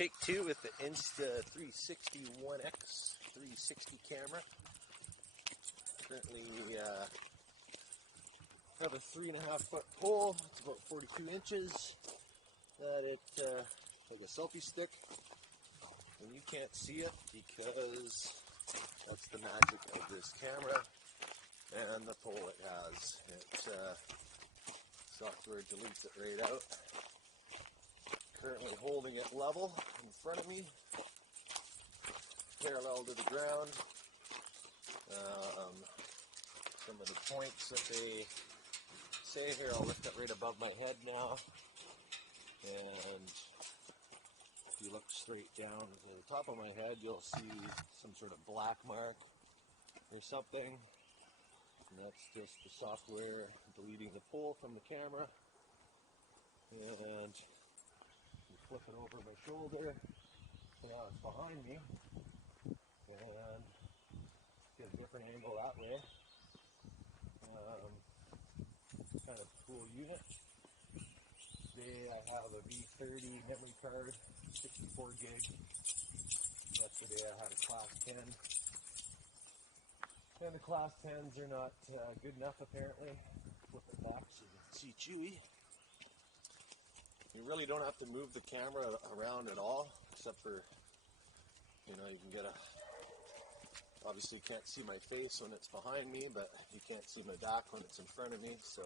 Take two with the Insta360 One X 360 camera. Currently we have a 3.5 foot pole. It's about 42 inches. That it like a selfie stick, and you can't see it because that's the magic of this camera and the pole it has. It software deletes it right out. Currently holding it level in front of me, parallel to the ground. Some of the points that they say here, I'll lift it right above my head now, and if you look straight down to the top of my head, you'll see some sort of black mark or something, and that's just the software deleting the pole from the camera. And flip it over my shoulder, so now it's behind me, and get a different angle that way. Kind of cool unit. Today I have a V30 memory card, 64 gig. Yesterday I had a class 10, and the class 10s are not good enough apparently. Flip it back so you can see Chewy. You really don't have to move the camera around at all, except for, you know, you can get obviously you can't see my face when it's behind me, but you can't see my back when it's in front of me. So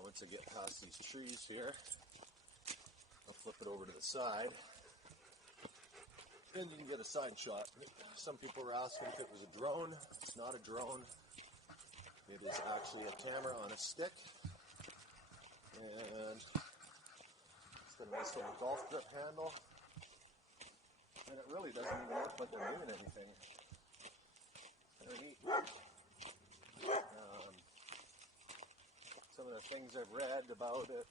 once I get past these trees here, I'll flip it over to the side, and you can get a side shot. Some people were asking if it was a drone. It's not a drone. It is actually a camera on a stick, and a nice little golf grip handle, and it really doesn't even look like I'm doing anything. Very neat. Some of the things I've read about it,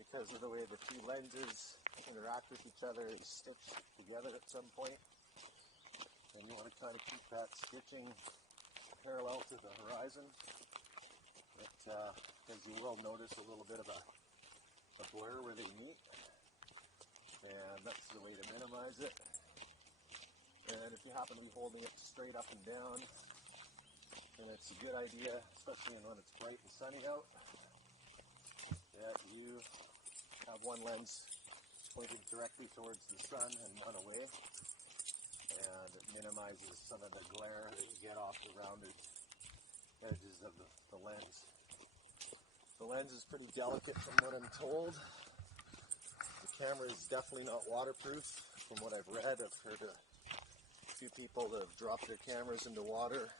because of the way the two lenses interact with each other, is stitched together at some point, and you want to kind of keep that stitching parallel to the horizon, because you will notice a little bit of a blur where they meet, and that's the way to minimize it. And if you happen to be holding it straight up and down, then it's a good idea, especially when it's bright and sunny out, that you have one lens pointed directly towards the sun and one away, and it minimizes some of the glare that you get off the rounded edges of the lens. The lens is pretty delicate from what I'm told. The camera is definitely not waterproof from what I've read. I've heard a few people that have dropped their cameras into water.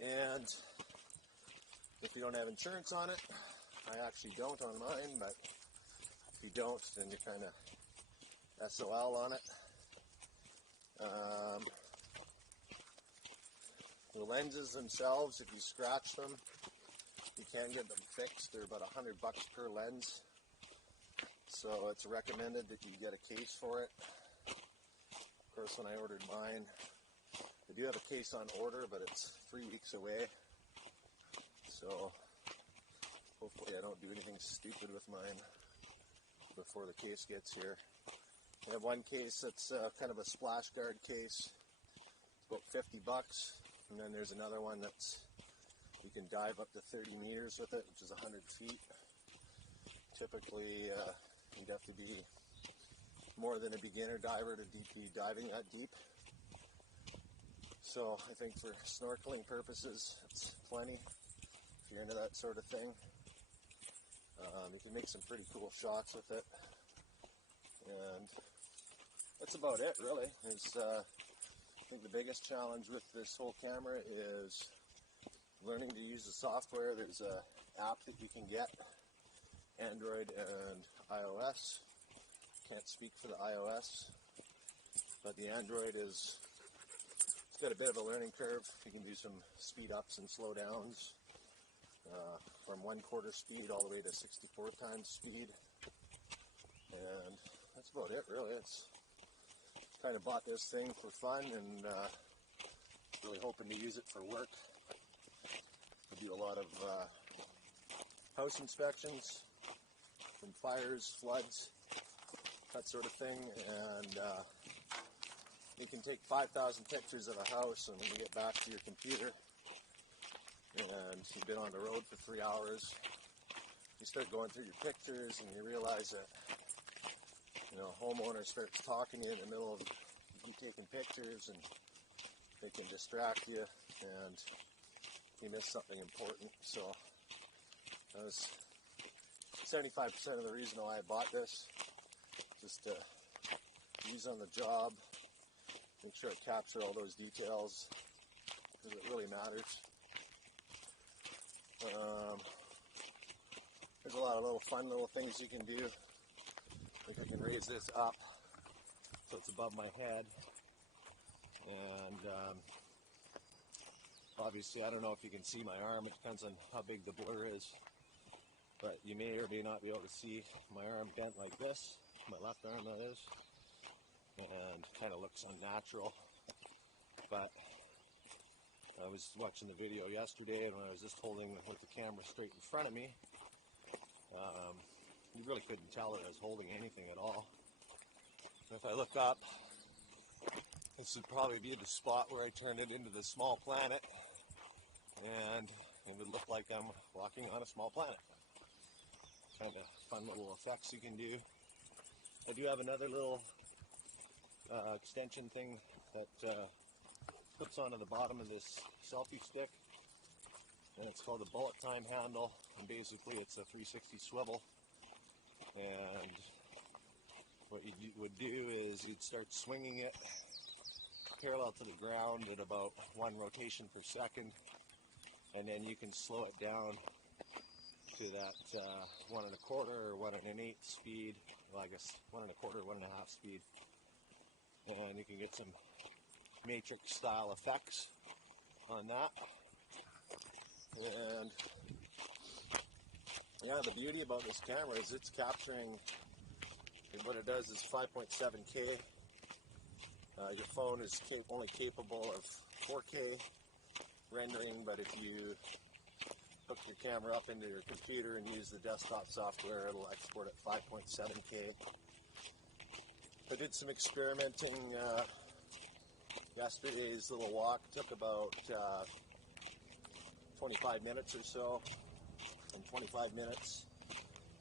And if you don't have insurance on it, I actually don't on mine, but if you don't, then you're kind of SOL on it. The lenses themselves, if you scratch them, you can get them fixed. They're about $100 per lens, so it's recommended that you get a case for it. Of course, when I ordered mine, I do have a case on order, but it's 3 weeks away, so hopefully I don't do anything stupid with mine before the case gets here. I have one case that's kind of a splash guard case. It's about $50, and then there's another one that's you can dive up to 30 meters with it, which is 100 feet. Typically, you'd have to be more than a beginner diver to be diving that deep. So I think for snorkeling purposes, it's plenty if you're into that sort of thing. You can make some pretty cool shots with it. And that's about it, really. I think the biggest challenge with this whole camera is learning to use the software. There's an app that you can get, Android and iOS. Can't speak for the iOS, but the Android it's got a bit of a learning curve. You can do some speed ups and slow downs from 1/4 speed all the way to 64 times speed, and that's about it, really. It's kind of bought this thing for fun, and really hoping to use it for work. We do a lot of house inspections from fires, floods, that sort of thing, and you can take 5,000 pictures of a house, and when you get back to your computer and you've been on the road for 3 hours, you start going through your pictures and you realize that, you know, a homeowner starts talking to you in the middle of you taking pictures, and they can distract you and you miss something important. So that was 75% of the reason why I bought this, just to use on the job, make sure I capture all those details, because it really matters. There's a lot of fun little things you can do. Like I can raise this up so it's above my head, and obviously I don't know if you can see my arm, it depends on how big the blur is, but you may or may not be able to see my arm bent like this, my left arm that is, and kind of looks unnatural. But I was watching the video yesterday, and when I was just holding with the camera straight in front of me, you really couldn't tell that I was holding anything at all. And if I look up, this would probably be the spot where I turned it into the small planet, and it would look like I'm walking on a small planet. Kind of fun little effects you can do. I do have another little extension thing that clips onto the bottom of this selfie stick, and it's called a bullet time handle, and basically it's a 360 swivel, and what you would do is you'd start swinging it parallel to the ground at about 1 rotation per second, and then you can slow it down to that 1 1/4 or 1 1/8 speed, well I guess 1 1/4, 1 1/2 speed, and you can get some matrix style effects on that. And yeah, the beauty about this camera is it's capturing, what it does is 5.7K. Your phone is only capable of 4K rendering, but if you hook your camera up into your computer and use the desktop software, it'll export at 5.7K. I did some experimenting. Yesterday's little walk took about 25 minutes or so. In 25 minutes,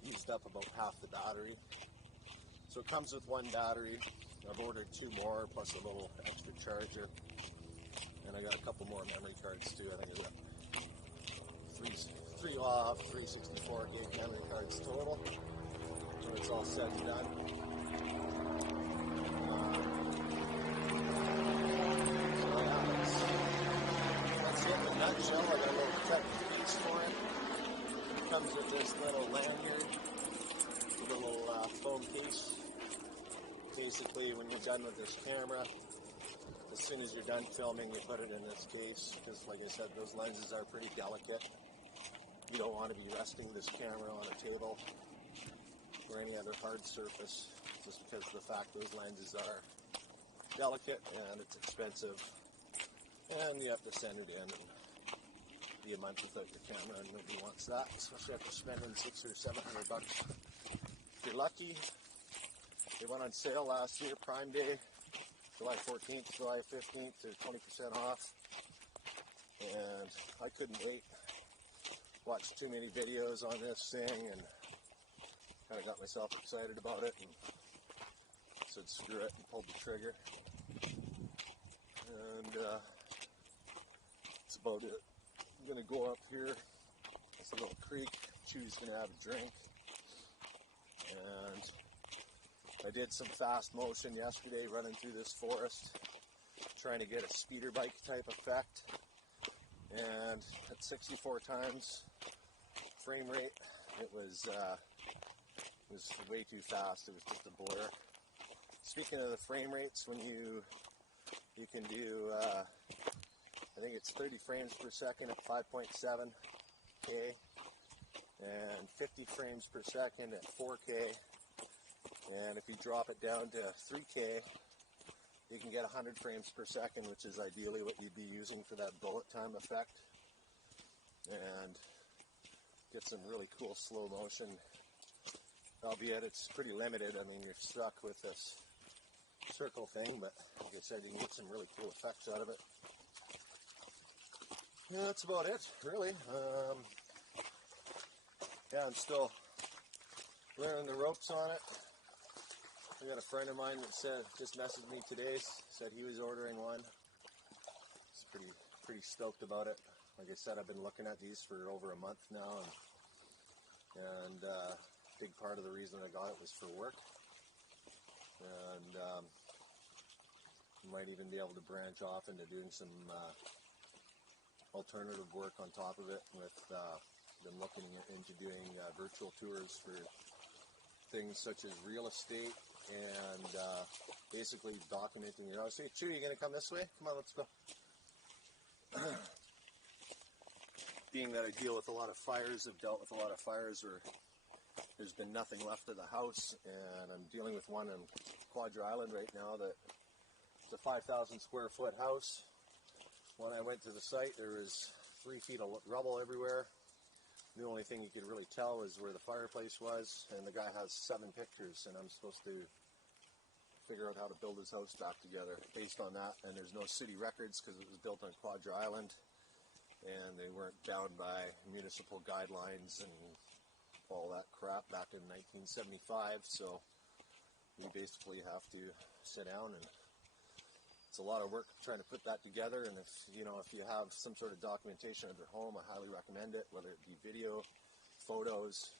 used up about half the battery. So it comes with 1 battery. I've ordered 2 more, plus a little extra charger. And I got a couple more memory cards too. I think I got 364 gig memory cards total. So it's all said and done. Nutshell, I got a little protective piece for it. It comes with this little lanyard, a little foam case. Basically, when you're done with this camera, as soon as you're done filming, you put it in this case, because like I said, those lenses are pretty delicate. You don't want to be resting this camera on a table or any other hard surface, just because of the fact those lenses are delicate and it's expensive, and you have to send it in. And be a month without your camera, and nobody wants that, especially after spending $600 or $700. If you're lucky, they went on sale last year, Prime Day, July 14th, July 15th, they're 20% off, and I couldn't wait. Watched too many videos on this thing, and kind of got myself excited about it, and said screw it, and pulled the trigger, and that's about it. I'm going to go up here, it's a little creek, Chewy's going to have a drink, and I did some fast motion yesterday running through this forest, trying to get a speeder bike type effect, and at 64 times frame rate, it was way too fast. It was just a blur. Speaking of the frame rates, when you can do I think it's 30 frames per second at 5.7K and 50 frames per second at 4K, and if you drop it down to 3K, you can get 100 frames per second, which is ideally what you'd be using for that bullet time effect, and get some really cool slow motion albeit it's pretty limited. I mean, you're stuck with this circle thing, but like I said, you can get some really cool effects out of it. Yeah, that's about it, really. Yeah, I'm still learning the ropes on it. I got a friend of mine that just messaged me today, said he was ordering one. He's pretty stoked about it. Like I said, I've been looking at these for over a month now, and big part of the reason I got it was for work. And might even be able to branch off into doing some alternative work on top of it. With been looking into doing virtual tours for things such as real estate and basically documenting your house. Hey, Chewy, you gonna come this way? Come on, let's go. Being that I deal with a lot of fires, I've dealt with a lot of fires where there's been nothing left of the house, and I'm dealing with one in Quadra Island right now that it's a 5,000 square foot house. When I went to the site, there was 3 feet of rubble everywhere. The only thing you could really tell was where the fireplace was, and the guy has 7 pictures, and I'm supposed to figure out how to build his house back together based on that. And there's no city records because it was built on Quadra Island, and they weren't bound by municipal guidelines and all that crap back in 1975. So we basically have to sit down, and it's a lot of work trying to put that together. And if you have some sort of documentation of your home, I highly recommend it, whether it be video, photos.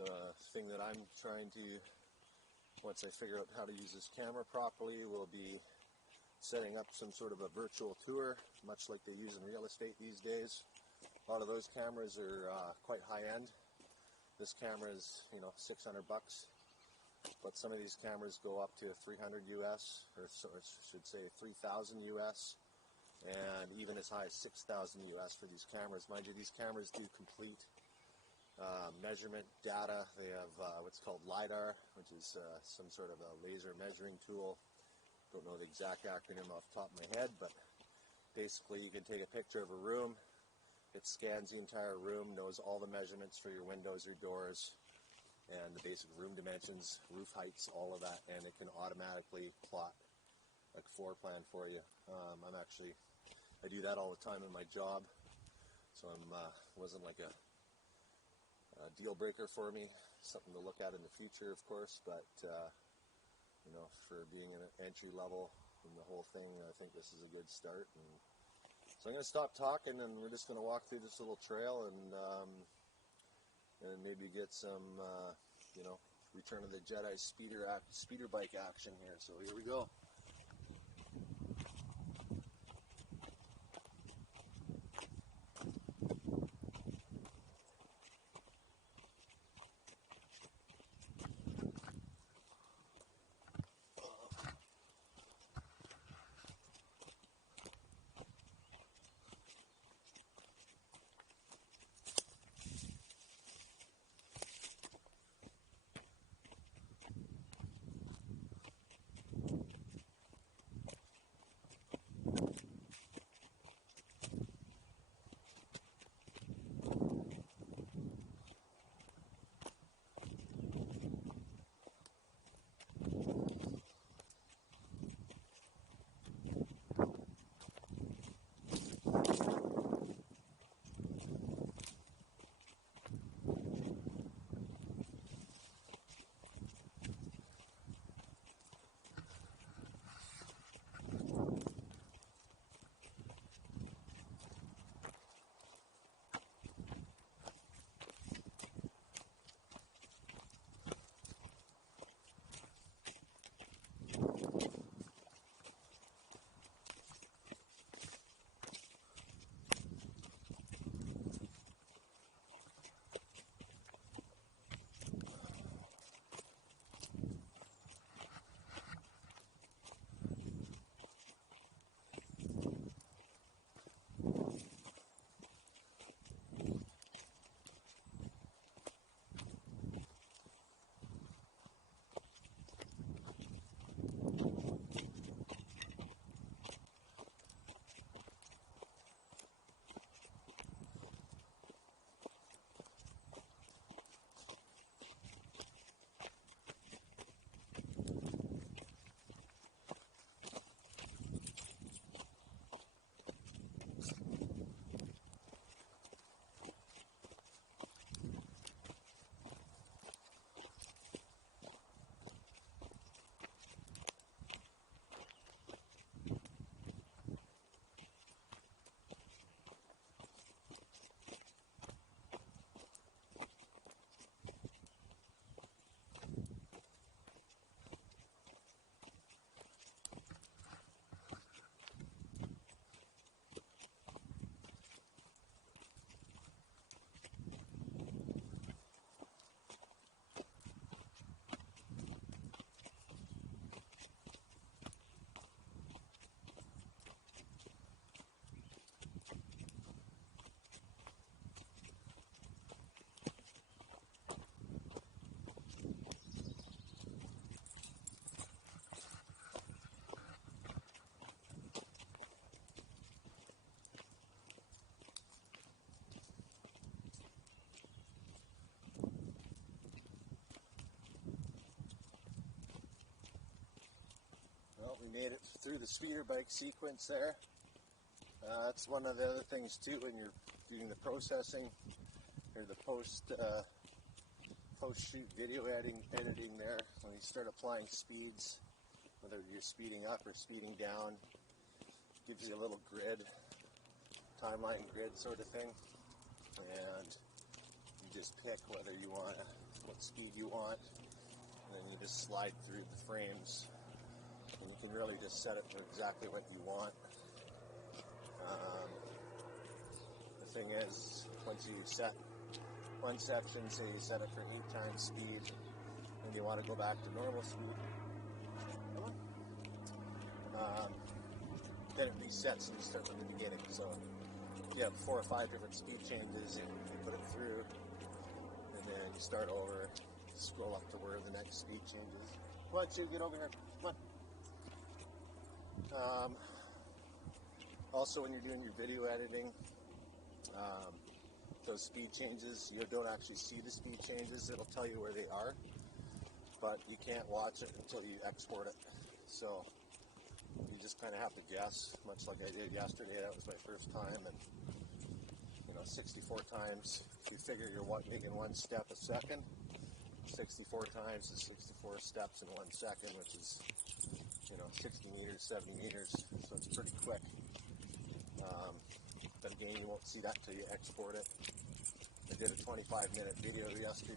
The thing that I'm trying to, once I figure out how to use this camera properly, will be setting up some sort of a virtual tour, much like they use in real estate these days. A lot of those cameras are quite high end. This camera is, $600, but some of these cameras go up to 300 US, or so I should say 3,000 US, and even as high as 6,000 US for these cameras. Mind you, these cameras do complete measurement data. They have what's called LiDAR, which is some sort of a laser measuring tool. Don't know the exact acronym off the top of my head, but basically you can take a picture of a room. It scans the entire room, knows all the measurements for your windows, your doors, and the basic room dimensions, roof heights, all of that, and it can automatically plot a floor plan for you. I do that all the time in my job, so wasn't like a deal breaker for me. Something to look at in the future, of course, but for being an entry level in the whole thing, I think this is a good start. And so I'm going to stop talking, and we're just going to walk through this little trail and maybe get some, Return of the Jedi speeder bike action here. So here we go. made it through the speeder bike sequence there. That's one of the other things too when you're doing the processing or the post-shoot video editing there. When you start applying speeds, whether you're speeding up or speeding down, gives you a little grid, timeline grid sort of thing, and you just pick whether you want what speed you want, and then you just slide through the frames, and you can really just set it for exactly what you want. The thing is, once you set one section, say you set it for 8 times speed, and you want to go back to normal speed, then it resets and you start from the beginning. So if you have 4 or 5 different speed changes, you put it through, and then you start over, scroll up to where the next speed changes. Come on, Chewy, get over here. Come on. Also, when you're doing your video editing, those speed changes, you don't actually see the speed changes. It'll tell you where they are, but you can't watch it until you export it. So you just kind of have to guess, much like I did yesterday. That was my first time, and 64 times. If you figure you're making 1 step a second, 64 times is 64 steps in 1 second, which is 60 meters, 70 meters. So it's pretty quick. But again, you won't see that till you export it. I did a 25-minute video yesterday